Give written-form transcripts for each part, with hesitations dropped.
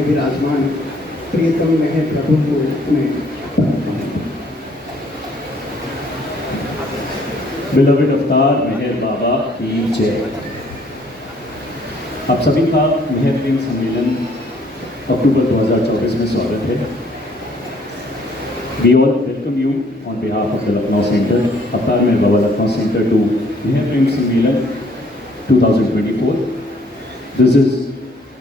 विराजमान प्रियतम में प्रभु में बिलवेड अवतार मेहर बाबा की जय। आप सभी का मेहर प्रेम सम्मेलन अक्टूबर 2024 में स्वागत है। We all welcome you on behalf of the Lucknow Center, अवतार मेहर बाबा Lucknow Center to मेहर प्रेम सम्मेलन 2024. This is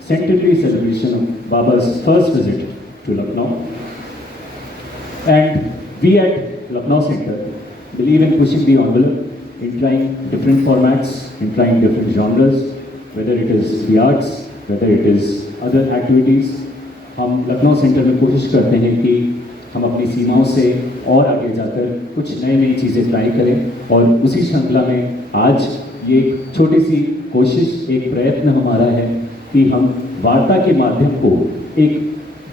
centenary celebration of Baba's first visit to Lucknow, and we at Lucknow Center believe in pushing the envelope, in trying different formats, in trying different genres, whether it is the arts, whether it is other activities. हम Lucknow centre में कोशिश करते हैं कि हम अपनी सीमाओं से और आगे जाकर कुछ नई नई चीज़ें ट्राई करें, और उसी श्रृंखला में आज ये एक छोटी सी कोशिश, एक प्रयत्न हमारा है कि हम वार्ता के माध्यम को एक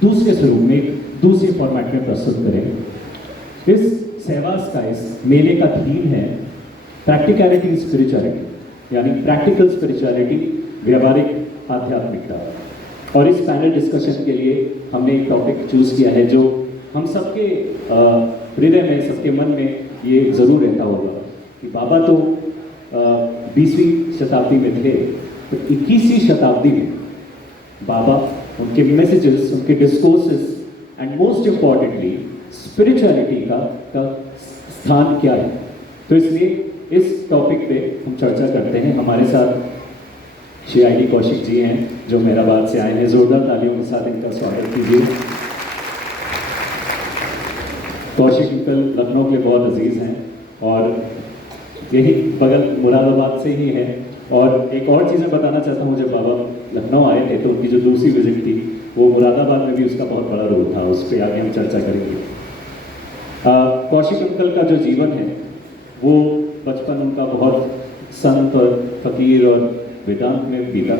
दूसरे स्वरूप में, एक दूसरे फॉर्मेट में प्रस्तुत करें। इस सहवास का, इस मेले का थीम है प्रैक्टिकलिटी स्पिरिचुअलिटी, यानी प्रैक्टिकल स्पिरिचुअलिटी, व्यवहारिक आध्यात्मिकता। और इस पैनल डिस्कशन के लिए हमने एक टॉपिक चूज किया है जो हम सबके हृदय में, सबके मन में ये ज़रूर रहता होगा कि बाबा तो 20वीं शताब्दी में थे, तो 21वीं शताब्दी में बाबा, उनके मैसेजेस, उनके discourses and most importantly spirituality का स्थान क्या है। तो इसलिए इस टॉपिक पे हम चर्चा करते हैं। हमारे साथ श्री आई डी कौशिक जी हैं जो मेहराबाद से आए हैं। जोरदार तालियों के साथ इनका स्वागत कीजिए। कौशिक अंकल लखनऊ के बहुत अजीज़ हैं और यही बगल मुरादाबाद से ही है। और एक और चीज़ मैं बताना चाहता हूँ, जब बाबा लखनऊ आए थे तो उनकी जो दूसरी विजिट थी वो मुरादाबाद में भी उसका बहुत बड़ा रोल था। उस पर आगे हम चर्चा करेंगे। कौशिक अंकल का जो जीवन है वो बचपन उनका बहुत संत और फकीर और वेदांत में बीता।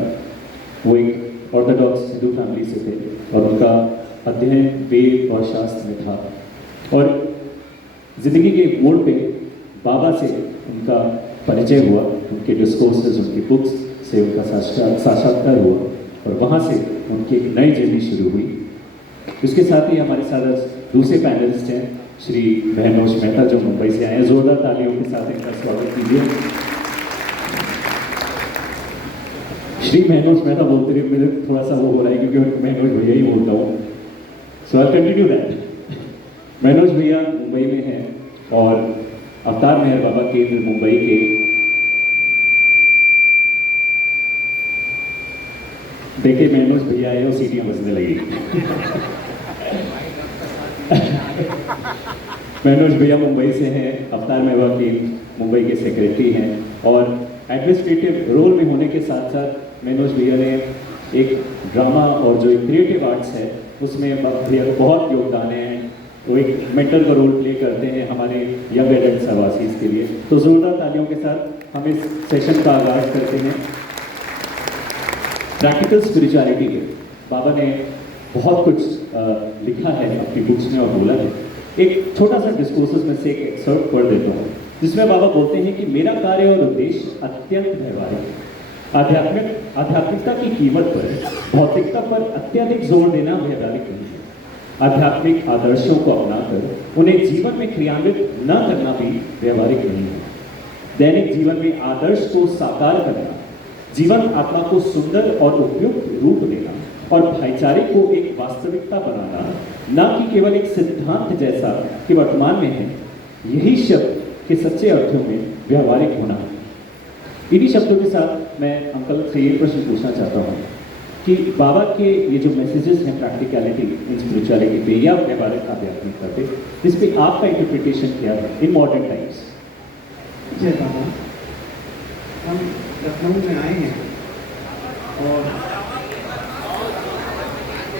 वो एक ऑर्थोडॉक्स हिंदू फैमिली से थे और उनका अध्ययन वेद और शास्त्र में था। और ज़िंदगी के मोड़ पे बाबा से उनका परिचय हुआ, उनके डिस्कोर्सेस, उनकी बुक्स से उनका साक्षात्कार हुआ और वहाँ से उनकी एक नई जर्नी शुरू हुई। इसके साथ ही हमारे साथ दूसरे पैनलिस्ट हैं श्री महनोज मेहता जो मुंबई से आए हैं। जोरदार तालियों के साथ इनका स्वागत कीजिए। श्री महनोज मेहता बोलते रहे, मेरे थोड़ा सा वो हो रहा है क्योंकि मैं महनोज भैया ही बोलता हूँ, सो आई कंटिन्यू दैट। महनोज भैया मुंबई में हैं और अवतार मेहर बाबा केंद्र मुंबई के देखे महनोज भैया आए और सीटियां बजने लगी। महनोज भैया मुंबई से हैं, अवतार मेहर बाबा केंद्र मुंबई के सेक्रेटरी हैं और एडमिनिस्ट्रेटिव रोल में होने के साथ साथ महनोज भैया ने एक ड्रामा और जो एक क्रिएटिव आर्ट्स है उसमें भैया को बहुत योगदान है। वो एक मेंटर का रोल प्ले करते हैं हमारे यंग एडल्ट सहवासीज के लिए। तो जोरदार तालियों के साथ हम इस सेशन का आगाज करते हैं। प्रैक्टिकल स्पिरिचुअलिटी पे बाबा ने बहुत कुछ लिखा है अपनी बुक्स में और बोला है। एक छोटा सा डिस्कोर्सेस में से एक एक्सर्ट पढ़ देता हूँ जिसमें बाबा बोलते हैं कि मेरा कार्य और उद्देश्य अत्यंत व्यवहारिक है। आध्यात्मिकता की कीमत पर, भौतिकता पर अत्यधिक जोर देना व्यवहारिक नहीं है। आध्यात्मिक आदर्शों को अपनाकर उन्हें जीवन में क्रियान्वित न करना भी व्यवहारिक नहीं है। दैनिक जीवन में आदर्श को साकार करना, जीवन आत्मा को सुंदर और उपयुक्त रूप देना और भाईचारे को एक वास्तविकता बनाना, न कि केवल एक सिद्धांत जैसा कि वर्तमान में है, यही शब्द के सच्चे अर्थों में व्यवहारिक होना। इन्हीं शब्दों के साथ मैं अंकल से ये प्रश्न पूछना चाहता हूँ कि बाबा के ये जो मैसेजेस हैं प्रैक्टिकलिटी इन स्पिरिचुअलिटी पे या व्यवहारिक आध्यात्मिकता पे, इस पे आपका इंटरप्रिटेशन क्या है इन मॉडर्न टाइम्स? जय बाबा, हम लखनऊ में आए हैं और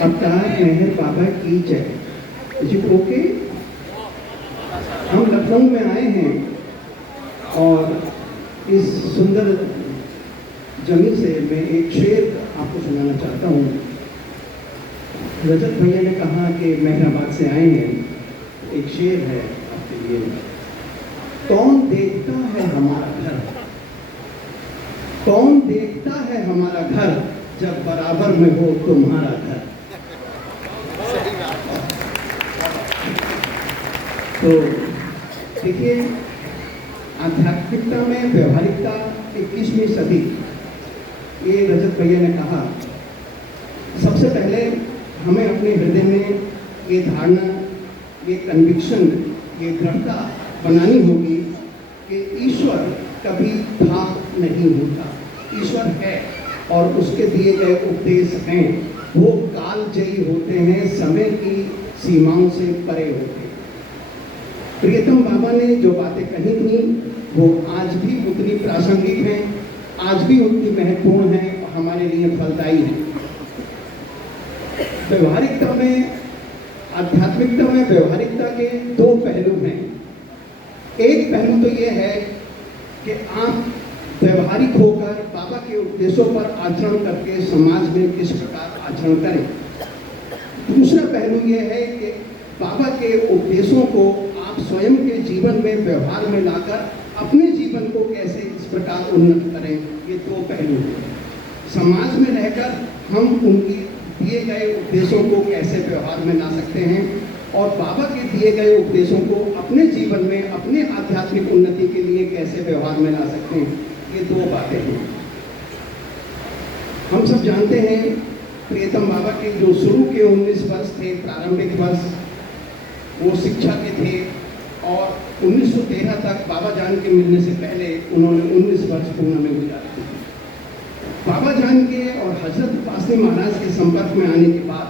अवतार मेहर बाबा की जय। Is it okay? हम लखनऊ में आए हैं और इस सुंदर जमीन से मैं एक शेर आपको सुनाना चाहता हूँ। रजत भैया ने कहा कि मेहराबाद से आए हैं, एक शेर है आपके लिए। कौन देखता है हमारा घर, कौन देख है हमारा घर जब बराबर में हो तुम्हारा घर। तो देखिए, आध्यात्मिकता में व्यवहारिकता 21वीं सदी, ये रजत भैया ने कहा। सबसे पहले हमें अपने हृदय में ये धारणा, ये कन्विक्शन, ये दृढ़ता बनानी होगी कि ईश्वर कभी था नहीं होता। ईश्वर है और उसके दिए गए उपदेश हैं, वो कालजयी होते हैं, समय की सीमाओं से परे होते हैं। प्रियतम बाबा ने जो बातें कही थी वो आज भी उतनी प्रासंगिक हैं, आज भी उतनी महत्वपूर्ण हैं और हमारे लिए फलदायी हैं। व्यवहारिकता में, आध्यात्मिकता में व्यवहारिकता के दो पहलू हैं। एक पहलू तो ये है कि आप व्यवहारिक होकर बाबा के उपदेशों पर आचरण करके समाज में किस प्रकार आचरण करें। दूसरा पहलू ये है कि बाबा के उपदेशों को आप स्वयं के जीवन में व्यवहार में लाकर अपने जीवन को कैसे इस प्रकार उन्नत करें। ये दो पहलू हैं। समाज में रहकर हम उनकी दिए गए उपदेशों को कैसे व्यवहार में ला सकते हैं और बाबा के दिए गए उपदेशों को अपने जीवन में, अपने आध्यात्मिक उन्नति के लिए कैसे व्यवहार में ला सकते हैं, ये दो बातें हैं। हम सब जानते हैं प्रियतम बाबा के जो शुरू के 19 वर्ष थे, प्रारंभिक वर्ष, वो शिक्षा के थे और 1913 तक बाबा जान के मिलने से पहले उन्होंने 19 वर्ष पूना में गुजारे थे। बाबा जान के और हजरत उपासनी महाराज के संपर्क में आने के बाद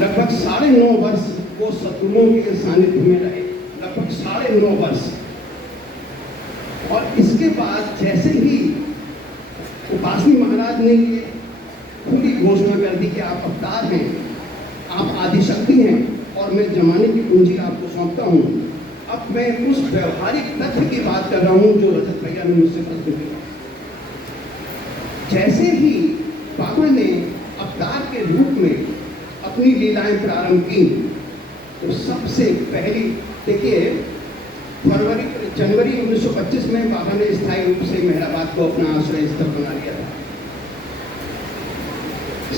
लगभग 9.5 वर्ष वो सद्गुरुओं के सानिध्य में रहे, लगभग 9.5 वर्ष। और इसके बाद जैसे ही उपासनी महाराज ने ये खुली घोषणा कर दी कि आप अवतार हैं, आप आदिशक्ति हैं और मैं जमाने की पूंजी आपको सौंपता हूँ, अब मैं उस व्यवहारिक तथ्य की बात कर रहा हूँ जो रजत भैया ने मुझसे प्रश्न किया। जैसे ही बाबा ने अवतार के रूप में अपनी लीलाएं प्रारंभ की, तो सबसे पहली, देखिए, जनवरी 1925 में बाबा ने स्थायी रूप से मेहराबाद को अपना आश्रय स्थल बना लिया था।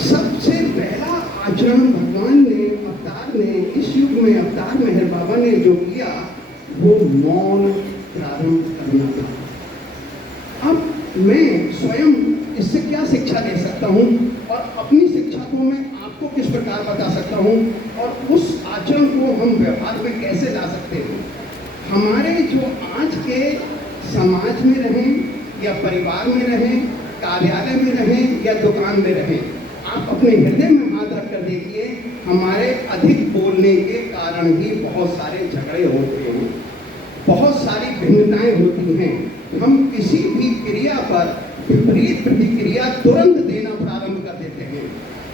सबसे पहला आचरण भगवान ने, अवतार ने, इस युग में अवतार मेहर बाबा ने जो किया वो मौन प्रारंभ करना था। अब मैं स्वयं इससे क्या शिक्षा ले सकता हूँ और अपनी शिक्षा को मैं आपको किस प्रकार बता सकता हूँ और उस आचरण को हम व्यवहार में कैसे ला सकते हैं। हमारे जो आज के समाज में रहें या परिवार में रहें, कार्यालय में रहें या दुकान में रहें, आप अपने हृदय में हाथ रख कर देखिए, हमारे अधिक बोलने के कारण ही बहुत सारे झगड़े होते हैं, बहुत सारी भिन्नताएं होती हैं। हम किसी भी क्रिया पर विपरीत प्रतिक्रिया तुरंत देना प्रारंभ कर देते हैं,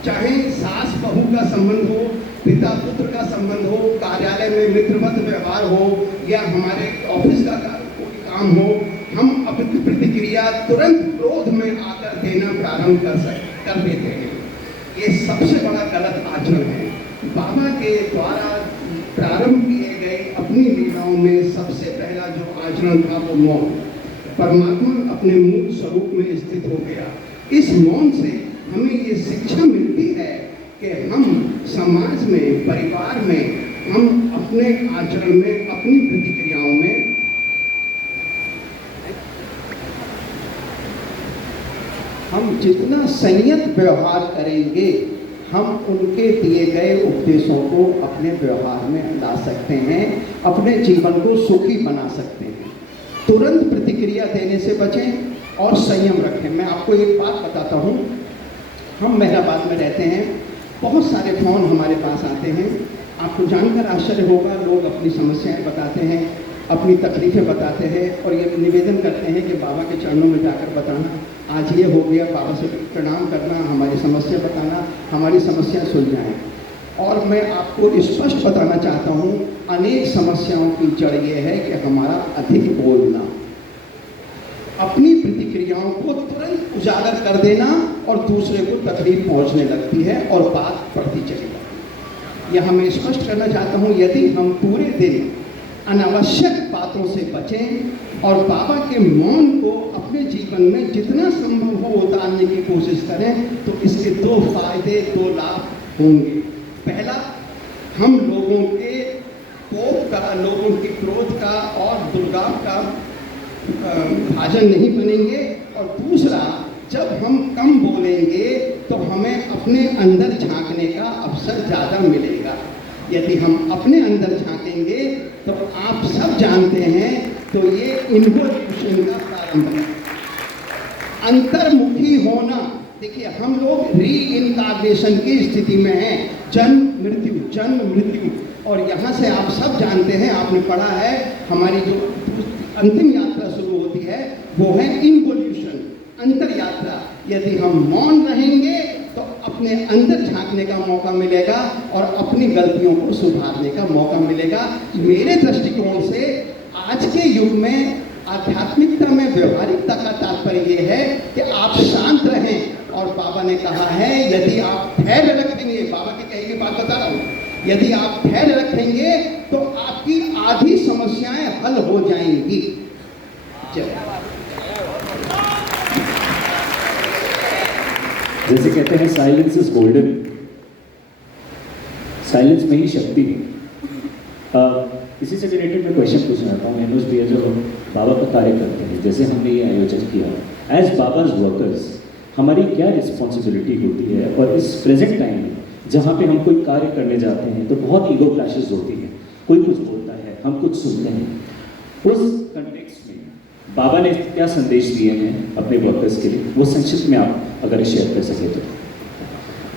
चाहे सास बहू का संबंध हो, पिता पुत्र का संबंध हो, कार्यालय में मित्रवत व्यवहार हो या हमारे ऑफिस का कोई काम हो, हम अपनी प्रतिक्रिया तुरंत क्रोध में आकर देना प्रारंभ कर देते हैं। ये सबसे बड़ा गलत आचरण है। बाबा के द्वारा प्रारंभ किए गए अपनी लीलाओं में सबसे पहला जो आचरण था वो मौन। परमात्मा अपने मूल स्वरूप में स्थित हो गया। इस मौन से हमें ये शिक्षा मिलती है कि हम समाज में, परिवार में, हम अपने आचरण में, अपनी प्रतिक्रियाओं में हम जितना संयत व्यवहार करेंगे, हम उनके दिए गए उपदेशों को अपने व्यवहार में ला सकते हैं, अपने जीवन को सुखी बना सकते हैं। तुरंत प्रतिक्रिया देने से बचें और संयम रखें। मैं आपको एक बात बताता हूँ, हम मेहराबाद में रहते हैं, बहुत सारे फ़ोन हमारे पास आते हैं। आपको जानकर आश्चर्य होगा, लोग अपनी समस्याएं बताते हैं, अपनी तकलीफ़ें बताते हैं और ये निवेदन करते हैं कि बाबा के चरणों में जाकर बताना, आज ये हो गया, बाबा से प्रणाम करना, हमारी समस्या बताना, हमारी समस्या सुलझाएं। और मैं आपको स्पष्ट बताना चाहता हूँ, अनेक समस्याओं की जड़ ये है कि हमारा अधिक बोलना, अपनी प्रतिक्रियाओं को तुरंत उजागर कर देना और दूसरे को तकलीफ पहुँचने लगती है और बात बढ़ती चली जाती है। यह मैं स्पष्ट करना चाहता हूँ, यदि हम पूरे दिन अनावश्यक बातों से बचें, और बाबा के मौन को अपने जीवन में जितना संभव हो उतारने की कोशिश करें तो इसके दो फायदे, दो लाभ होंगे। पहला, हम लोगों के कोप का, लोगों के क्रोध का और दुर्गाव का भाजन नहीं बनेंगे। और दूसरा, जब हम कम बोलेंगे तो हमें अपने अंदर झांकने का अवसर ज़्यादा मिलेगा। यदि हम अपने अंदर झांकेंगे तो आप सब जानते हैं तो ये इन्वोल्यूशन का प्रारंभ है। अंतर्मुखी होना, देखिए हम लोग री इनकार्नेशन की स्थिति में हैं, जन्म मृत्यु। और यहाँ से आप सब जानते हैं, आपने पढ़ा है, हमारी जो अंतिम यात्रा शुरू होती है वो है इन्वोल्यूशन, अंतर यात्रा। यदि हम मौन रहेंगे तो अपने अंदर झांकने का मौका मिलेगा और अपनी गलतियों को सुधारने का मौका मिलेगा। मेरे दृष्टिकोण से आज के युग में आध्यात्मिकता में व्यवहारिकता का तात्पर्य ये है कि आप शांत रहें। और बाबा ने कहा है, यदि आप धैर्य रखेंगे, बाबा के कहे की बात बता रहा हूँ, यदि आप धैर्य रखेंगे तो आपकी आधी समस्याएं हल हो जाएंगी। जैसे कहते हैं साइलेंस इज गोल्डन, साइलेंस में ही शक्ति है। इसी से रिलेटेड मैं क्वेश्चन पूछना चाहता हूँ। एनोस भैया जो बाबा का कार्य करते हैं, जैसे हमने ये आयोजन किया, एज बाबाज वर्कर्स हमारी क्या रिस्पॉन्सिबिलिटी होती है? और इस प्रेजेंट टाइम में जहाँ पे हम कोई कार्य करने जाते हैं तो बहुत ईगो क्लैशेस होती है, कोई कुछ बोलता है, हम कुछ सुनते हैं। उस कंटेक्स्ट में बाबा ने क्या संदेश दिए हैं अपने वर्कर्स के लिए, वो संक्षिप्त में आप अगर शेयर कर सके तो।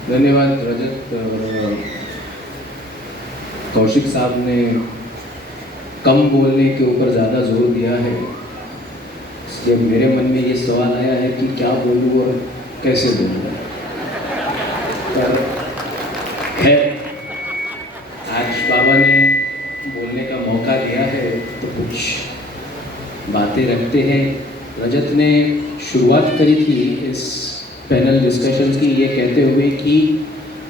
धन्यवाद रजत। कौशिक साहब ने कम बोलने के ऊपर ज़्यादा जोर दिया है, इसलिए मेरे मन में ये सवाल आया है कि क्या बोलूँ और कैसे बोलूँ। है आज बाबा ने बोलने का मौका दिया है तो कुछ बातें रखते हैं। रजत ने शुरुआत करी थी इस पैनल डिस्कशंस की ये कहते हुए कि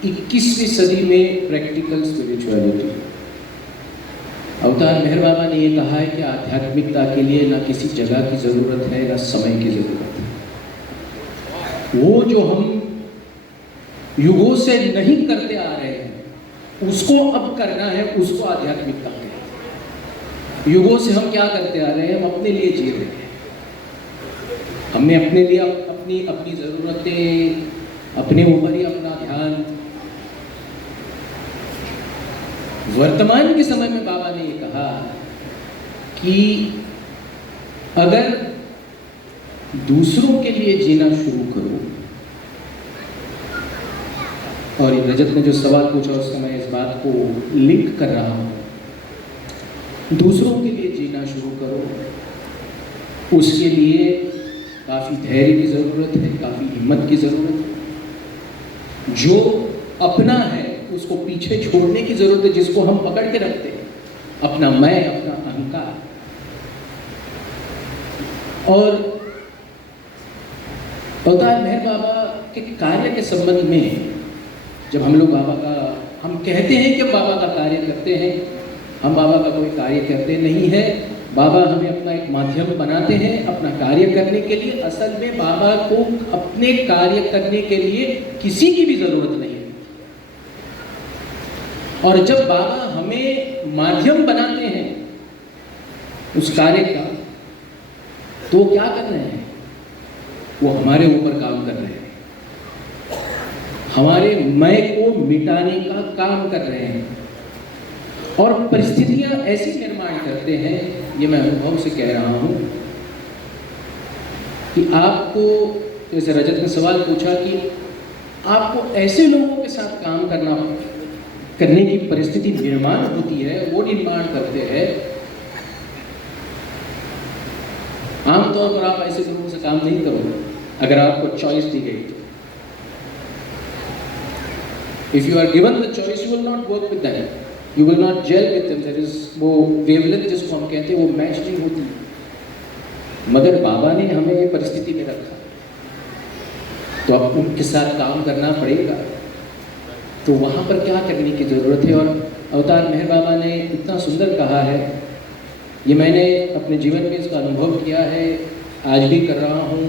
21वीं सदी में प्रैक्टिकल स्पिरिचुअलिटी। अवतार मेहर बाबा ने ये कहा है कि आध्यात्मिकता के लिए ना किसी जगह की ज़रूरत है ना समय की ज़रूरत है। वो जो हम युगों से नहीं करते आ रहे हैं उसको अब करना है, उसको आध्यात्मिकता कहते हैं। युगों से हम क्या करते आ रहे हैं? हम अपने लिए जी रहे हैं। हमने अपने लिए अपनी ज़रूरतें, अपने ऊपर ही अपना ध्यान। वर्तमान के समय में बाबा ने ये कहा कि अगर दूसरों के लिए जीना शुरू करो, और रजत ने जो सवाल पूछा उसका मैं इस बात को लिंक कर रहा हूँ, दूसरों के लिए जीना शुरू करो, उसके लिए काफ़ी धैर्य की ज़रूरत है, काफ़ी हिम्मत की ज़रूरत है। जो अपना है उसको पीछे छोड़ने की ज़रूरत है, जिसको हम पकड़ के रखते हैं, अपना मैं, अपना अहंकार। और अवतार मेहर बाबा के कार्य के संबंध में जब हम लोग हम कहते हैं कि बाबा का कार्य करते हैं, हम बाबा का कोई कार्य करते नहीं है। बाबा हमें अपना एक माध्यम बनाते हैं अपना कार्य करने के लिए। असल में बाबा को अपने कार्य करने के लिए किसी की भी ज़रूरत नहीं है। और जब बाबा हमें माध्यम बनाते हैं उस कार्य का, तो क्या कर रहे हैं? वो हमारे ऊपर काम कर रहे हैं, हमारे मैं को मिटाने का काम कर रहे हैं। और परिस्थितियां ऐसी निर्माण करते हैं, ये मैं अनुभव से कह रहा हूं, कि आपको, जैसे रजत ने सवाल पूछा कि आपको ऐसे लोगों के साथ काम करने की परिस्थिति निर्माण होती है, वो निर्माण करते हैं। आमतौर पर आप ऐसे लोगों से काम नहीं करोगे अगर आपको चॉइस दी गई तो। If you are given the choice, you will not work with them. You will not gel with them. There is वो wavelength जिसको हम कहते हैं वो मैच नहीं होती। मगर बाबा ने हमें ये परिस्थिति में रखा, तो अब उनके साथ काम करना पड़ेगा। तो वहाँ पर क्या करने की ज़रूरत है? और अवतार मेहर बाबा ने इतना सुंदर कहा है ये मैंने अपने जीवन में इसका अनुभव किया है, आज भी कर रहा हूँ।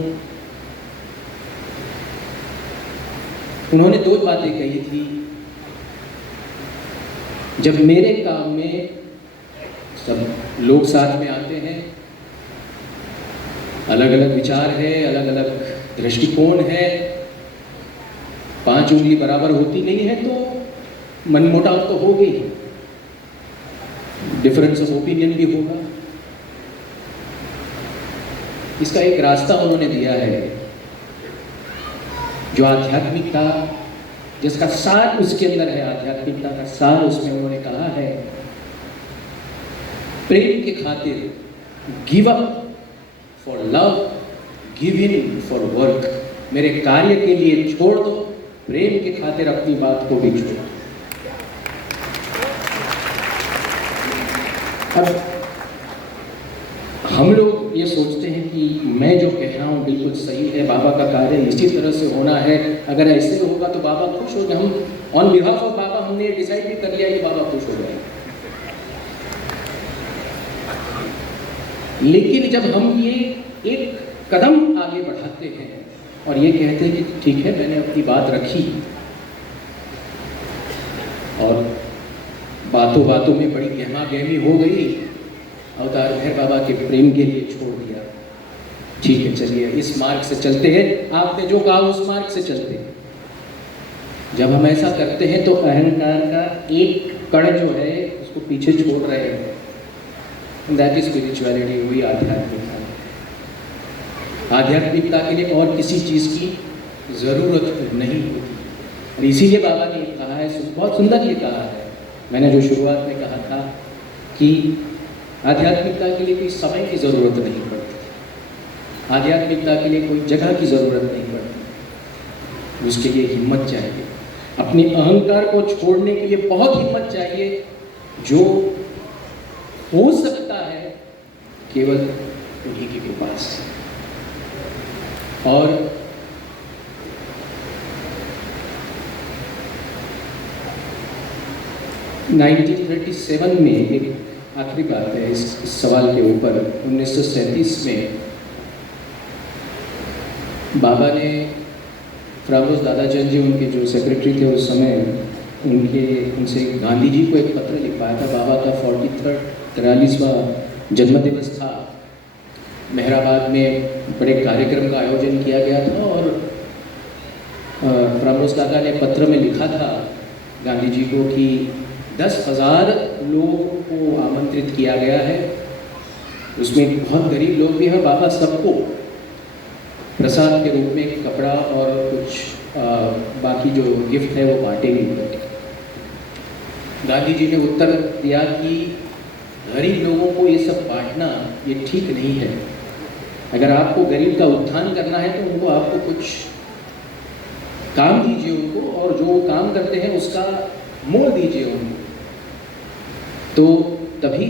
उन्होंने 2 बातें कही थी। जब मेरे काम में सब लोग साथ में आते हैं, अलग अलग विचार है, अलग अलग दृष्टिकोण है, 5 उंगली बराबर होती नहीं है तो मनमुटाव तो होगी ही, डिफरेंस ऑफ ओपिनियन भी होगा। इसका एक रास्ता उन्होंने दिया है, जो आध्यात्मिकता जिसका सार उसके अंदर है, आध्यात्मिकता का सार उसमें उन्होंने कहा है, प्रेम के खातिर give up for love, give in for work. मेरे कार्य के लिए छोड़ दो, प्रेम के खातिर अपनी बात को भी छोड़ दो। अब हम लोग ये सोचते हैं कि मैं जो कह रहा हूँ बिल्कुल सही है, बाबा का कार्य इसी तरह से होना है, अगर ऐसे होगा तो बाबा खुश हो गए। हम ऑन बिहाफ ऑफ बाबा हमने डिसाइड भी कर लिया कि बाबा खुश हो गए। लेकिन जब हम ये एक कदम आगे बढ़ाते हैं और ये कहते हैं कि ठीक है, मैंने अपनी बात रखी और बातों बातों में बड़ी गहमा गहमी हो गई, अवतार मेहर बाबा के प्रेम के लिए छोड़ दिया, ठीक है चलिए इस मार्ग से चलते हैं, आपने जो कहा उस मार्ग से चलते हैं। जब हम ऐसा करते हैं तो अहंकार का एक कण जो है उसको पीछे छोड़ रहे हैं। दैट इज स्पिरिचुअलिटी, हुई आध्यात्मिकता। आध्यात्मिकता के लिए और किसी चीज़ की ज़रूरत नहीं होती। और इसीलिए बाबा ने कहा है, बहुत सुंदर ये कहा है, मैंने जो शुरुआत में कहा था कि आध्यात्मिकता के लिए कोई समय की ज़रूरत नहीं पड़ती, आध्यात्मिकता के लिए कोई जगह की ज़रूरत नहीं पड़ती। उसके लिए हिम्मत चाहिए, अपने अहंकार को छोड़ने के लिए बहुत हिम्मत चाहिए, जो हो सकता है केवल उन्हीं की कृपा से। और (1937) में एक आखिरी बात है इस सवाल के ऊपर। 1937 में बाबा ने फ्राबोस दादाचंद जी, उनके जो सेक्रेटरी थे उस समय, उनसे गांधी जी को एक पत्र लिखवाया था। बाबा का 43वां जन्मदिवस था। मेहराबाद में बड़े कार्यक्रम का आयोजन किया गया था और फ्राबोस दादा ने पत्र में लिखा था गांधी जी को कि 10,000 लोगों को आमंत्रित किया गया है, उसमें बहुत गरीब लोग भी हैं। बाबा सबको प्रसाद के रूप में कपड़ा और कुछ बाकी जो गिफ्ट है वो बांटेंगे। गांधी जी ने उत्तर दिया कि गरीब लोगों को ये सब बांटना ये ठीक नहीं है। अगर आपको गरीब का उत्थान करना है तो उनको आपको कुछ काम दीजिए उनको, और जो वो काम करते हैं उसका मोल दीजिए उनको। तो तभी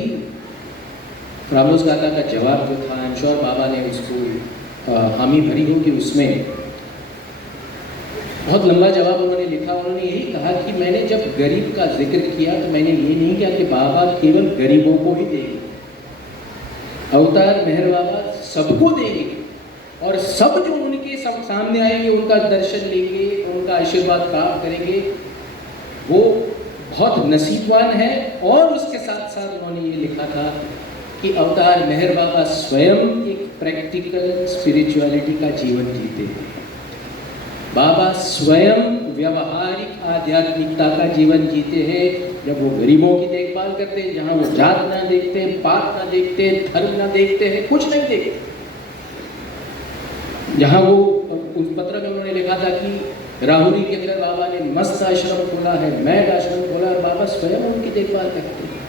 फ्राबोस दादा का जवाब जो था, आई एम श्योर बाबा ने उसको हामी भरी हो कि उसमें बहुत लंबा जवाब उन्होंने लिखा। उन्होंने यही कहा कि मैंने जब गरीब का जिक्र किया तो मैंने ये नहीं किया कि बाबा केवल गरीबों को ही देंगे, अवतार मेहर बाबा सबको देंगे, और सब जो उनके सब सामने आएंगे उनका दर्शन लेंगे, उनका आशीर्वाद प्राप्त करेंगे, वो बहुत नसीबवान है। और उसके साथ साथ उन्होंने ये लिखा था कि अवतार मेहर बाबा स्वयं एक प्रैक्टिकल स्पिरिचुअलिटी का जीवन जीते हैं। बाबा स्वयं व्यवहारिक आध्यात्मिकता का जीवन जीते हैं। जब वो गरीबों की देखभाल करते हैं, जहाँ वो जात ना देखते हैं, पात ना देखते हैं, धर्म ना देखते हैं, कुछ नहीं देखते, जहाँ वो उस पत्र में उन्होंने लिखा था कि राहुरी के अंदर बाबा ने मस्त आश्रम खोला है, मैड आश्रम खोला, और बाबा स्वयं उनकी देखभाल करते हैं।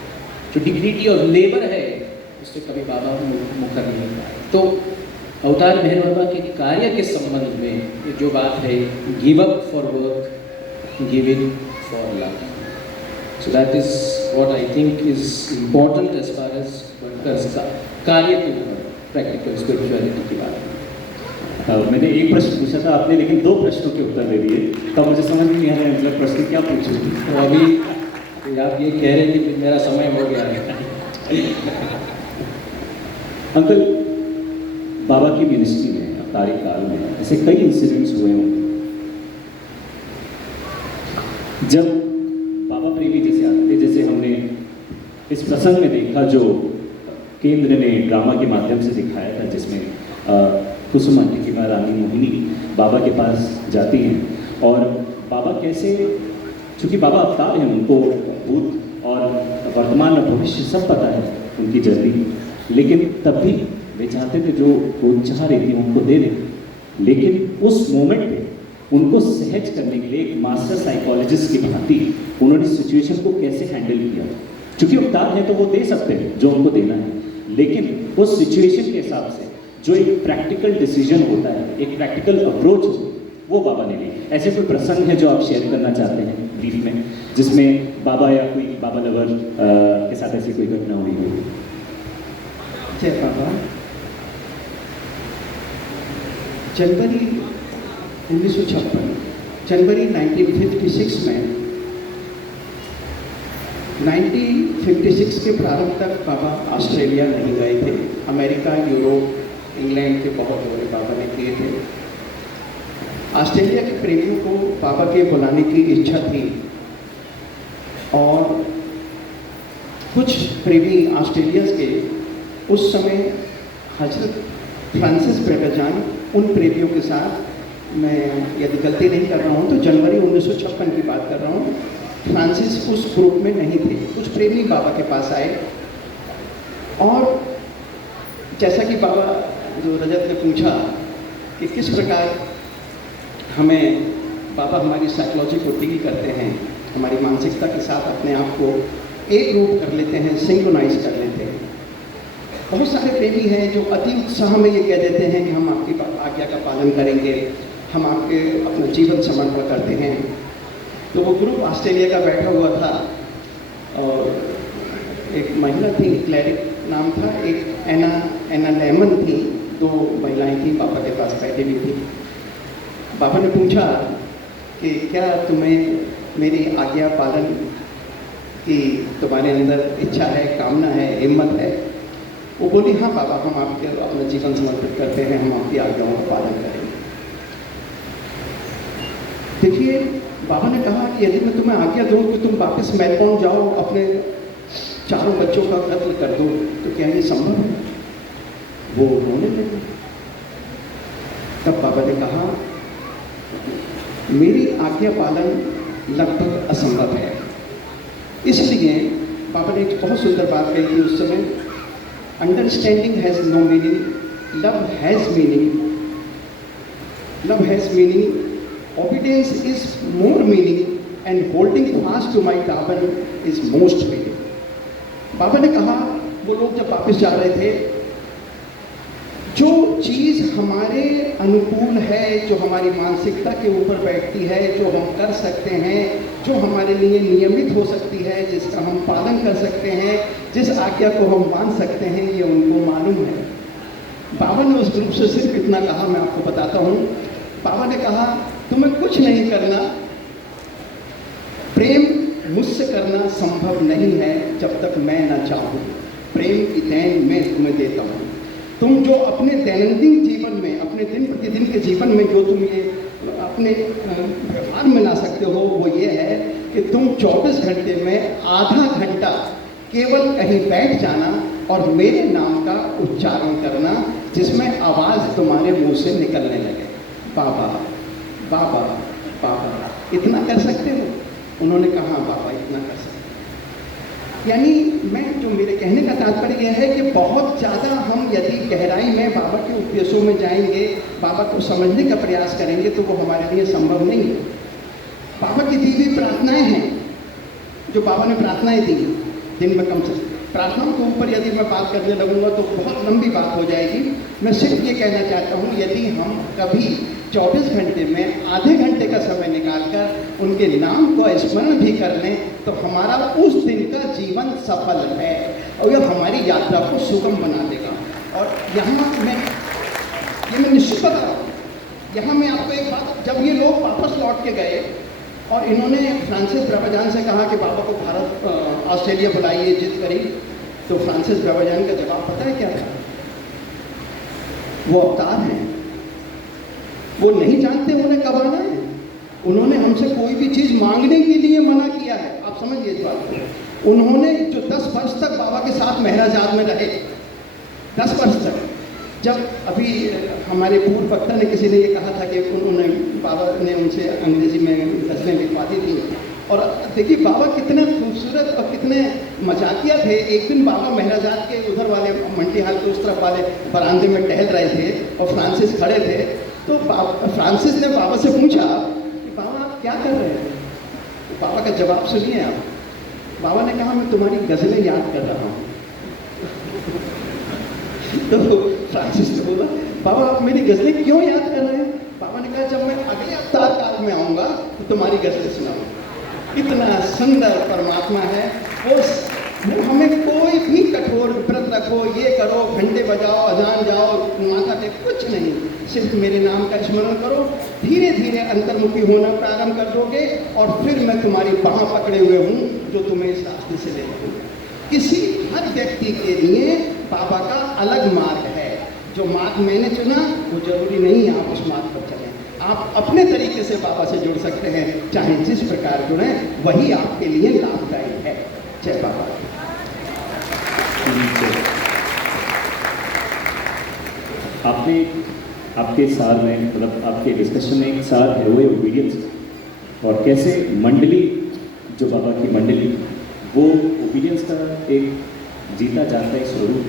जो डिग्निटी और लेबर है उससे कभी बाबा मुकर नहीं पाए। तो अवतार मेहर बाबा के कार्य के संबंध में जो बात है, give up for work, give in for love, so that is what I think is important as far as workers का कार्य के ऊपर प्रैक्टिकल स्पिरिचुअलिटी की बात है। मैंने एक प्रश्न पूछा था, आपने लेकिन 2 प्रश्नों के उत्तर दे दिए, तब मुझे समझ नहीं आ रहा है मतलब प्रश्न क्या पूछूं। तो अभी आप ये कह रहे थे कि मेरा समय हो गया है। अंकल, बाबा की मिनिस्ट्री में अवतारी काल में ऐसे कई इंसिडेंट्स हुए होंगे जब बाबा प्रेमी जैसे आते थे, जैसे हमने इस प्रसंग में देखा जो केंद्र ने ड्रामा के माध्यम से दिखाया था, जिसमें कुसुम आंटी की माँ रानी मोहिनी बाबा के पास जाती हैं और बाबा कैसे, चूँकि बाबा अवतार हैं, उनको भूत और वर्तमान और भविष्य सब पता है उनकी जर्नी, लेकिन तब भी वे चाहते थे जो वो चाह रही थी उनको दे दें। लेकिन उस मोमेंट पे उनको सहज करने के लिए एक मास्टर साइकोलॉजिस्ट की भांति उन्होंने सिचुएशन को कैसे हैंडल किया। चूँकि अवतार है तो वो दे सकते हैं जो उनको देना है, लेकिन उस सिचुएशन के हिसाब से जो एक प्रैक्टिकल डिसीजन होता है, एक प्रैक्टिकल अप्रोच वो बाबा ने ली। ऐसे कोई प्रसंग है जो आप शेयर करना चाहते हैं ब्रीफ में, जिसमें बाबा या कोई बाबा लवर के साथ ऐसी कोई घटना हुई हो? जय बाबा। जनवरी 1956, जनवरी 1956 में 1956 के प्रारंभ तक बाबा ऑस्ट्रेलिया नहीं गए थे। अमेरिका, यूरोप, इंग्लैंड के बहुत दौरे बाबा ने किए थे। ऑस्ट्रेलिया के प्रेमियों को बाबा के बुलाने की इच्छा थी और कुछ प्रेमी ऑस्ट्रेलिया के उस समय हजरत फ्रांसिस ब्रेवरजान उन प्रेमियों के साथ, मैं यदि गलती नहीं कर रहा हूँ तो जनवरी 1956 की बात कर रहा हूँ, फ्रांसिस उस ग्रुप में नहीं थे। कुछ प्रेमी बाबा के पास आए और जैसा कि बाबा जो रजत ने पूछा कि किस प्रकार हमें बाबा हमारी साइकोलॉजी को डील करते हैं, हमारी मानसिकता के साथ अपने आप को एक रूप कर लेते हैं, सिंक्रोनाइज कर लेते हैं। बहुत सारे प्रेमी हैं जो अति उत्साह में ये कह देते हैं कि हम आपकी आज्ञा का पालन करेंगे, हम आपके अपना जीवन समर्पण करते हैं। तो वो ग्रुप ऑस्ट्रेलिया का बैठा हुआ था और एक महिला थी, क्लैरिक नाम था, एक एना लेमन थी, दो महिलाएं थी बाबा के पास बैठी हुई थी। बाबा ने पूछा कि क्या तुम्हें मेरी आज्ञा पालन की तुम्हारे अंदर इच्छा है, कामना है, हिम्मत है? वो बोली हाँ बाबा, हम आपके अपना जीवन समर्पित करते हैं, हम आपकी आज्ञाओं का पालन करेंगे। देखिए, बाबा ने कहा कि यदि मैं तुम्हें आज्ञा दूँ कि तुम वापस मेलबोर्न जाओ, अपने 4 बच्चों का कत्ल कर दो, तो क्या ये संभव है? वो रोने लगे। तब बाबा ने कहा मेरी आज्ञा पालन लगभग असंभव है। इसलिए बाबा ने एक बहुत सुंदर बात कही थी उस समय, understanding has no meaning, love has meaning, love has meaning, obedience is more meaning and holding fast to my turban is most meaning। बाबा ने कहा, वो लोग जब वापस जा रहे थे, जो चीज़ हमारे अनुकूल है, जो हमारी मानसिकता के ऊपर बैठती है, जो हम कर सकते हैं, जो हमारे लिए नियमित हो सकती है, जिसका हम पालन कर सकते हैं, जिस आज्ञा को हम मान सकते हैं, ये उनको मालूम है। बाबा ने उस ग्रुप से सिर्फ इतना कहा, मैं आपको बताता हूँ। बाबा ने कहा तुम्हें कुछ नहीं करना, प्रेम मुझसे करना संभव नहीं है जब तक मैं ना चाहूँ। प्रेम की देन मैं तुम्हें देता हूँ। तुम जो अपने दैनंदिन जीवन में, अपने दिन प्रतिदिन के जीवन में जो तुम ये अपने व्यवहार में ला सकते हो, वो ये है कि तुम 24 घंटे में आधा घंटा केवल कहीं बैठ जाना और मेरे नाम का उच्चारण करना, जिसमें आवाज़ तुम्हारे मुंह से निकलने लगे, बाबा बाबा बाबा। इतना कर सकते हो? उन्होंने कहा बाबा इतना कर सकते हो। यानी मैं जो मेरे कहने का तात्पर्य यह है कि बहुत ज़्यादा हम यदि गहराई में बाबा के उपदेशों में जाएंगे, बाबा को समझने का प्रयास करेंगे, तो वो हमारे लिए संभव नहीं है। बाबा की दी हुई प्रार्थनाएँ हैं, जो बाबा ने प्रार्थनाएँ दी दिन में कम से कम। प्रार्थनाओं के ऊपर यदि मैं बात करने लगूंगा तो बहुत लंबी बात हो जाएगी। मैं सिर्फ ये कहना चाहता हूँ, यदि हम कभी 24 घंटे में आधे घंटे का समय निकालकर उनके नाम को स्मरण भी कर लें, तो हमारा उस दिन का जीवन सफल है और यह हमारी यात्रा को सुगम बना देगा। और यहाँ मैं निश्चित बता रहा हूँ, यहाँ मैं आपको एक बात, जब ये लोग वापस लौट के गए और इन्होंने फ्रांसिस ब्रेवरजान से कहा कि बाबा को भारत ऑस्ट्रेलिया बुलाइए, जिद करी, तो फ्रांसिस ब्रेवरजान का जवाब पता है क्या था? वो अवतार हैं, वो नहीं जानते उन्हें कब आना है। उन्होंने हमसे कोई भी चीज़ मांगने के लिए मना किया है, आप समझिए इस बात को। उन्होंने जो 10 वर्ष तक बाबा के साथ महराजाद में रहे, 10 वर्ष तक, जब अभी हमारे पूर्व वक्ता ने किसी ने ये कहा था कि उन्होंने बाबा ने उनसे अंग्रेजी में गज़लें लिखवाती थी। और देखिए बाबा कितने खूबसूरत और कितने मजाकिया थे। एक दिन बाबा महराजाद के उधर वाले मंडी हाल के उस तरफ वाले बरामदे में टहल रहे थे और फ्रांसिस खड़े थे। तो फ्रांसिस ने बाबा से पूछा कि बाबा आप क्या कर रहे हैं? तो बाबा का जवाब सुनिए आप। बाबा ने कहा मैं तुम्हारी गज़लें याद कर रहा हूँ। तो फ्रांसिस ने बोला बाबा आप मेरी गज़लें क्यों याद कर रहे हैं? बाबा ने कहा जब मैं अगले अवतार काल में आऊँगा तो तुम्हारी गज़लें सुनाऊंगा। इतना सुंदर परमात्मा है वो हमें कोई भी कठोर व्रत रखो, ये करो, घंटे बजाओ, अजान जाओ, माथा टेक, कुछ नहीं, सिर्फ मेरे नाम का स्मरण करो, धीरे धीरे अंतर्मुखी होना प्रारंभ कर दोगे और फिर मैं तुम्हारी बाह पकड़े हुए हूँ जो तुम्हें इस रास्ते से ले जाऊँगा। किसी हर व्यक्ति के लिए बाबा का अलग मार्ग है। जो मार्ग मैंने चुना वो जरूरी नहीं है आप उस मार्ग पर चलें। आप अपने तरीके से बाबा से जुड़ सकते हैं, चाहे जिस प्रकार जुड़ें वही आपके लिए लाभदायी है। जय बाबा। आपने आपके सार में मतलब आपके डिस्कशन में एक सार है वो ओबीडियंस, और कैसे मंडली जो बाबा की मंडली वो ओबीडियंस का एक जीता जाता है स्वरूप,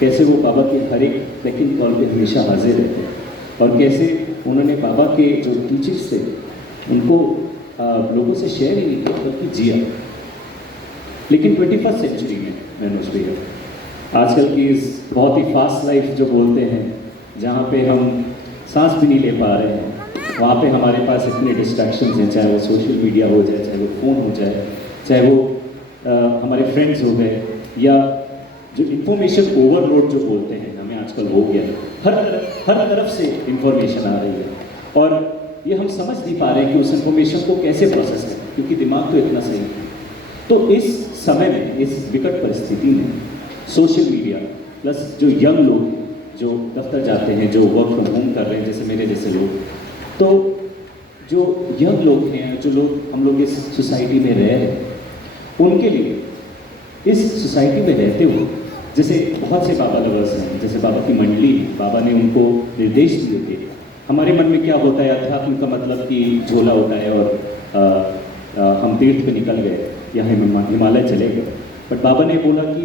कैसे वो बाबा के हर एक सेकंड कॉल पे हमेशा हाजिर रहते हैं, और कैसे उन्होंने बाबा के जो टीचर्स थे उनको लोगों से शेयर ही नहीं किया बल्कि जिया। लेकिन 21st सेंचुरी में मनोज भैया आजकल की इस बहुत ही फास्ट लाइफ जो बोलते हैं, जहाँ पे हम सांस भी नहीं ले पा रहे हैं, वहाँ पे हमारे पास इतने डिस्ट्रैक्शंस हैं, चाहे वो सोशल मीडिया हो जाए, चाहे वो फ़ोन हो जाए, चाहे वो हमारे फ्रेंड्स हो गए, या जो इन्फॉर्मेशन ओवरलोड जो बोलते हैं हमें आजकल हो गया, हर तरफ से इंफॉर्मेशन आ रही है और ये हम समझ नहीं पा रहे हैं कि उस इन्फॉर्मेशन को कैसे प्रोसेस करें, क्योंकि दिमाग तो इतना सही है। तो इस समय में, इस विकट परिस्थिति में सोशल मीडिया प्लस जो यंग लोग जो दफ्तर जाते हैं, जो वर्क फ्रॉम होम कर रहे हैं, जैसे मेरे जैसे लोग, तो जो यंग लोग हैं, जो लोग हम लोग इस सोसाइटी में रह रहे हैं, उनके लिए इस सोसाइटी में रहते हुए, जैसे बहुत से बाबा लवर्स हैं, जैसे बाबा की मंडली, बाबा ने उनको निर्देश दिए थे। हमारे मन में क्या होता है, अध्यात्म का मतलब कि झोला उठाए और हम तीर्थ पे निकल गए या हिमालय चले गए, बट बाबा ने बोला कि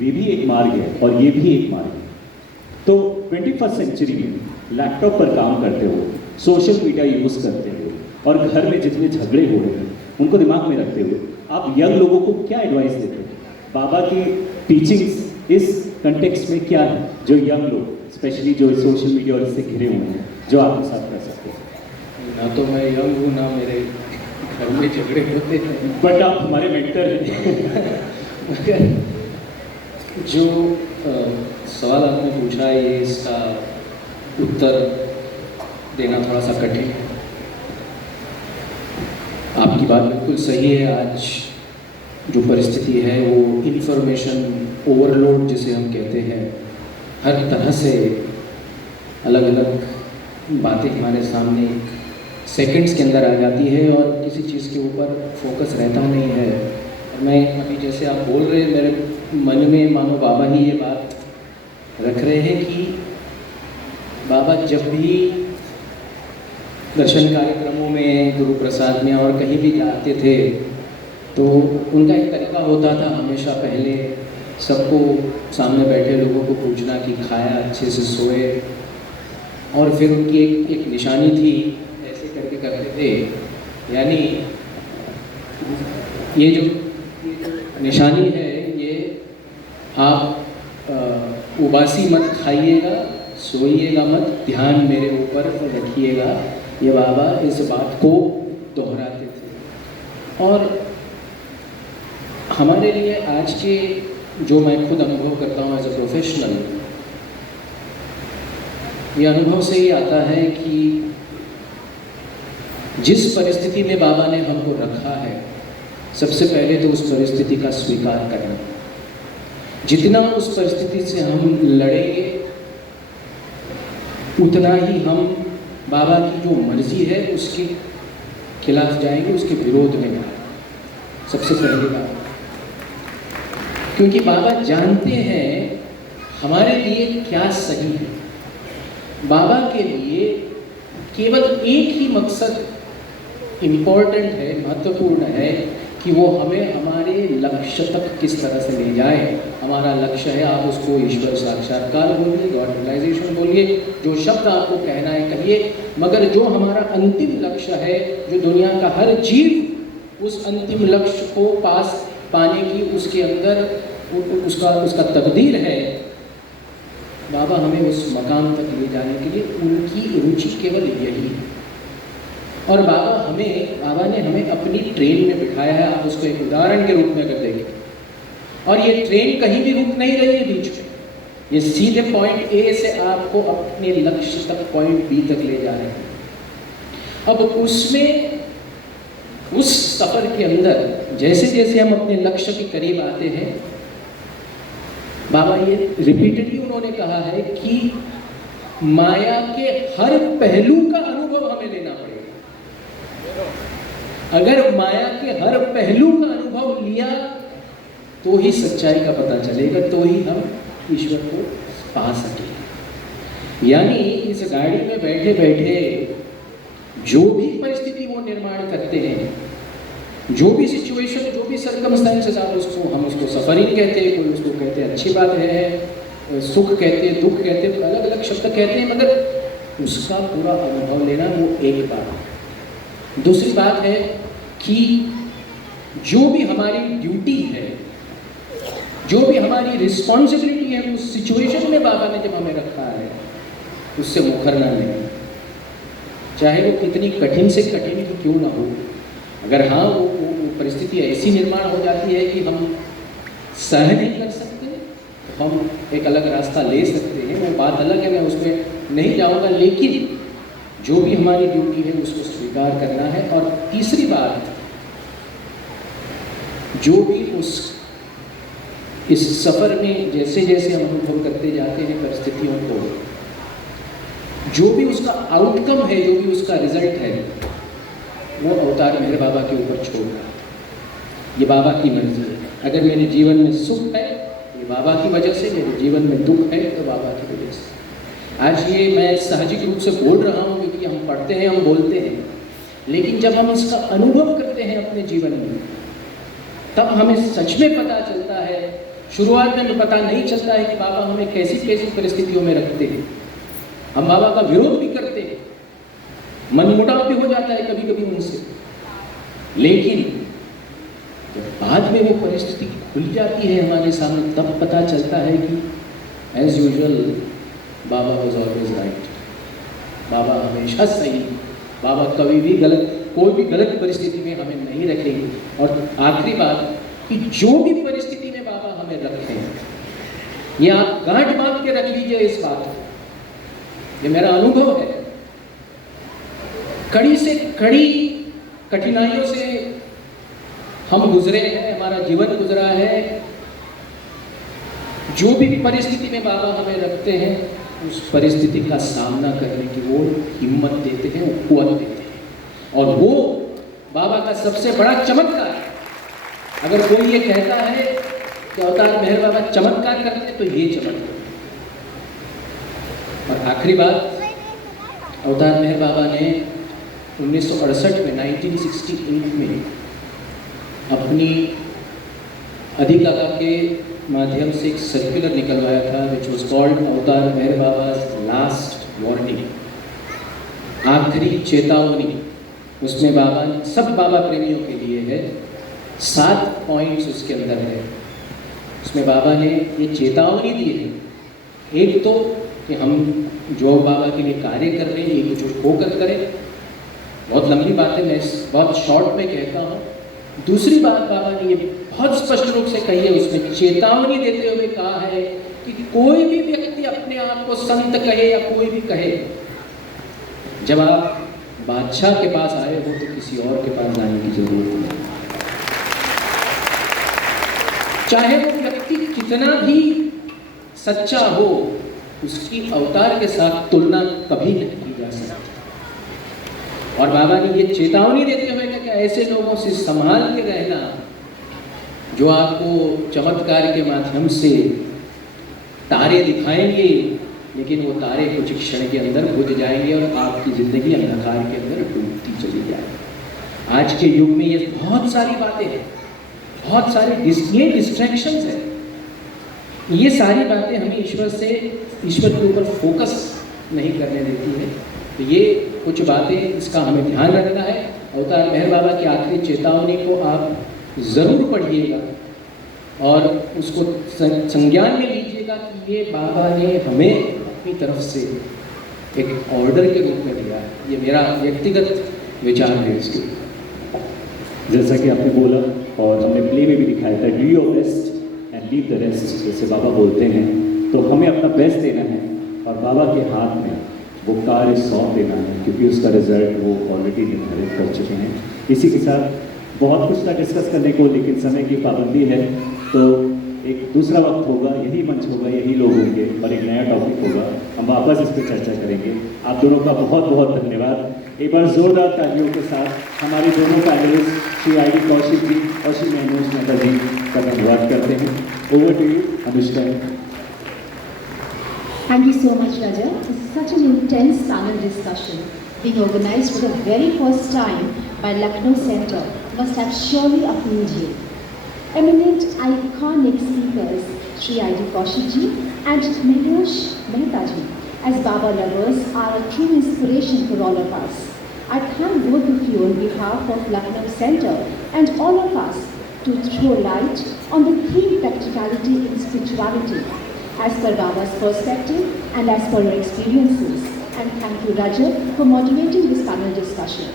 वे भी एक मार्ग है और ये भी एक मार्ग है। तो 21st सेंचुरी में लैपटॉप पर काम करते हुए, सोशल मीडिया यूज़ करते हुए और घर में जितने झगड़े हो रहे हैं उनको दिमाग में रखते हुए आप यंग लोगों को क्या एडवाइस देते हैं? बाबा की टीचिंग्स इस कंटेक्स्ट में क्या है जो यंग लोग, स्पेशली जो सोशल मीडिया और इससे घिरे हुए हैं, जो आपके साथ कर सकते हैं? ना तो मैं यंग हूँ, ना मेरे घर में झगड़े होते हैं, बट आप हमारे मेंटर हैं। मगर जो सवाल आपने पूछा है, ये इसका उत्तर देना थोड़ा सा कठिन है। आपकी बात बिल्कुल सही है। आज जो परिस्थिति है वो इंफॉर्मेशन ओवरलोड जिसे हम कहते हैं, हर तरह से अलग अलग बातें हमारे सामने सेकंड्स के अंदर आ जाती है और किसी चीज़ के ऊपर फोकस रहता नहीं है। मैं अभी जैसे आप बोल रहे हैं, मेरे मन में मानो बाबा ही ये बात रख रहे हैं कि बाबा जब भी दर्शन कार्यक्रमों में, गुरु प्रसाद में और कहीं भी जाते थे तो उनका एक तरीका होता था, हमेशा पहले सबको सामने बैठे लोगों को पूछना कि खाया, अच्छे से सोए, और फिर उनकी एक निशानी थी, ऐसे करके करते थे, यानी ये जो निशानी है ये आप उबासी मत खाइएगा, सोइएगा मत, ध्यान मेरे ऊपर रखिएगा। ये बाबा इस बात को दोहराते थे। और हमारे लिए आज के जो मैं खुद अनुभव करता हूँ एज अ प्रोफेशनल, ये अनुभव से ही आता है कि जिस परिस्थिति में बाबा ने हमको रखा है, सबसे पहले तो उस परिस्थिति का स्वीकार करना। जितना उस परिस्थिति से हम लड़ेंगे उतना ही हम बाबा की जो मर्जी है उसके खिलाफ जाएंगे, उसके विरोध में जाएंगे। सबसे पहली बात, क्योंकि बाबा जानते हैं हमारे लिए क्या सही है। बाबा के लिए केवल एक ही मकसद इम्पोर्टेंट है, महत्वपूर्ण है कि वो हमें हमारे लक्ष्य तक किस तरह से ले जाए। हमारा लक्ष्य है, आप उसको ईश्वर साक्षात्कार बोलिए, गॉड रियलाइजेशन बोलिए, जो शब्द आपको कहना है कहिए, मगर जो हमारा अंतिम लक्ष्य है, जो दुनिया का हर जीव उस अंतिम लक्ष्य को पाने की उसके अंदर उसका तकदीर है, बाबा हमें उस मकाम तक ले जाने के लिए उनकी रुचि केवल यही है। और बाबा ने हमें अपनी ट्रेन में बिठाया है। आप उसको एक उदाहरण के रूप में अगर देखें, और ये ट्रेन कहीं भी रुक नहीं रही है बीच में, ये सीधे पॉइंट ए से आपको अपने लक्ष्य तक, पॉइंट बी तक ले जा रहे हैं। अब उसमें उस सफर के अंदर जैसे जैसे हम अपने लक्ष्य के करीब आते हैं, बाबा ये रिपीटेडली उन्होंने कहा है कि माया के हर पहलू का अनुभव हमें लेना पड़ेगा। अगर माया के हर पहलू का अनुभव लिया तो ही सच्चाई का पता चलेगा, तो ही हम ईश्वर को पा सकेंगे। यानी इस गाड़ी में बैठे बैठे जो भी परिस्थिति वो निर्माण करते हैं, जो भी सिचुएशन, जो भी सर्कमस्टेंसेस, हम उसको सफरिंग कहते हैं, कोई उसको कहते हैं अच्छी बात है, सुख कहते हैं, दुख कहते हैं, अलग अलग शब्द कहते हैं, मगर उसका पूरा अनुभव लेना वो एक बात है। दूसरी बात है कि जो भी हमारी ड्यूटी है, जो भी हमारी रिस्पॉन्सिबिलिटी है, उस सिचुएशन में बाबा ने जब हमें रखा है, उससे मुखरना नहीं, चाहे वो कितनी कठिन से कठिन ही क्यों ना हो। अगर हाँ वो परिस्थिति ऐसी निर्माण हो जाती है कि हम सह नहीं कर सकते, तो हम एक अलग रास्ता ले सकते हैं, वो बात अलग है, मैं उसमें नहीं जाऊंगा। लेकिन जो भी हमारी ड्यूटी है उसको स्वीकार करना है। और तीसरी बात, जो भी इस सफ़र में जैसे जैसे हम अनुभव करते जाते हैं परिस्थितियों को, जो भी उसका आउटकम है, जो भी उसका रिजल्ट है, वो अवतार मेहर बाबा के ऊपर छोड़ना। ये बाबा की मर्जी है। अगर मेरे जीवन में सुख है, ये बाबा की वजह से, मेरे जीवन में दुख है तो बाबा की वजह से। आज ये मैं साहजिक रूप से बोल रहा हूँ क्योंकि हम पढ़ते हैं, हम बोलते हैं, लेकिन जब हम इसका अनुभव करते हैं अपने जीवन में, तब हमें सच में पता चलता है। शुरुआत में पता नहीं चलता है कि बाबा हमें कैसी कैसी परिस्थितियों में रखते हैं। हम बाबा का विरोध भी करते हैं, मनमुटाव भी हो जाता है कभी कभी उनसे, लेकिन जब बाद में वो परिस्थिति खुल जाती है हमारे सामने, तब पता चलता है कि as usual Baba was always right. बाबा हमेशा सही, बाबा कभी भी गलत, कोई भी गलत परिस्थिति में हमें नहीं रखेंगे। और आखिरी बात कि जो भी परिस्थिति में बाबा हमें रखें, ये आप गांठ बांध के रख लीजिए इस बात को, ये मेरा अनुभव है। कड़ी से कड़ी कठिनाइयों से हम गुजरे हैं, हमारा जीवन गुजरा है। जो भी परिस्थिति में बाबा हमें रखते हैं, उस परिस्थिति का सामना करने की वो हिम्मत देते हैं, वो कुव्वत देते हैं। और वो बाबा का सबसे बड़ा चमत्कार है। अगर कोई ये कहता है कि अवतार मेहर बाबा चमत्कार करते, तो ये चमत्कार। और आखिरी बात, अवतार मेहर बाबा ने 1968 में 1968 में अपनी अधिकाका के माध्यम से एक सर्कुलर निकलवाया था, विच वॉज कॉल्ड अवतार मेहर बाबा's लास्ट वार्निंग, आखिरी चेतावनी। उसमें बाबा ने, सब बाबा प्रेमियों के लिए है, 7 पॉइंट्स उसके अंदर है। उसमें बाबा ने ये चेतावनी दी है, एक तो कि हम जो बाबा के लिए कार्य कर रहे हैं ये कुछ होकर करें। बहुत लंबी बात है, मैं बहुत शॉर्ट में कहता हूँ। दूसरी बात बाबा ने ये बहुत स्पष्ट रूप से कही है, उसमें चेतावनी देते हुए कहा है कि कोई भी व्यक्ति अपने आप को संत कहे या कोई भी कहे, जब आप बादशाह के पास आए हो तो किसी और के पास जाने की जरूरत नहीं। चाहे वो व्यक्ति कितना भी सच्चा हो, उसकी अवतार के साथ तुलना कभी नहीं की जा सकती। और बाबा ने ये चेतावनी देते हुए कहा कि ऐसे लोगों से संभाल के रहना जो आपको चमत्कार के माध्यम से तारे दिखाएंगे, लेकिन वो तारे कुछ क्षण के अंदर बुझ जाएंगे और आपकी ज़िंदगी अंधकार के अंदर डूबती चली जाएगी। आज के युग में ये बहुत सारी बातें हैं, बहुत सारे ये डिस्ट्रैक्शंस हैं। ये सारी बातें हमें ईश्वर के ऊपर फोकस नहीं करने देती है। तो ये कुछ बातें, इसका हमें ध्यान रखना है। अवतार मेहर बाबा की आखिरी चेतावनी को आप ज़रूर पढ़िएगा और उसको संज्ञान में लीजिएगा कि ये बाबा ने हमें अपनी तरफ से एक ऑर्डर के रूप में दिया है। ये मेरा व्यक्तिगत विचार है इसके। जैसा कि आपने बोला और हमने प्ले में भी दिखाया था, do your best and leave the rest, जैसे बाबा बोलते हैं। तो हमें अपना बेस्ट देना है और बाबा के हाथ में वो कार्य सौंप देना है, क्योंकि उसका रिजल्ट वो ऑलरेडी निर्धारित कर चुके हैं। इसी के साथ बहुत कुछ था डिस्कस करने को, लेकिन समय की पाबंदी है। तो एक दूसरा वक्त होगा, यही मंच होगा, यही लोग होंगे और एक नया टॉपिक होगा, हम वापस इस पर चर्चा करेंगे। आप दोनों का बहुत बहुत धन्यवाद। एक बार जोरदार तालियों के साथ हमारे दोनों panelist Shri I D Kaushik ji और श्री मनोज मेहता जी का धन्यवाद करते हैं। Over to you Anushka. Thank you so much, Raja. This is such an intense panel discussion being organized for the very first time by Lucknow Center. Must have surely appealed you. Eminent, iconic speakers, Sri I.D. Kaushik ji and Manoj Mehta ji, as Baba lovers, are a true inspiration for all of us. I thank both of you on behalf of Lucknow Center and all of us to throw light on the theme practicality in spirituality, as per Baba's perspective and as per your experiences. And thank you, Rajat, for moderating this panel discussion.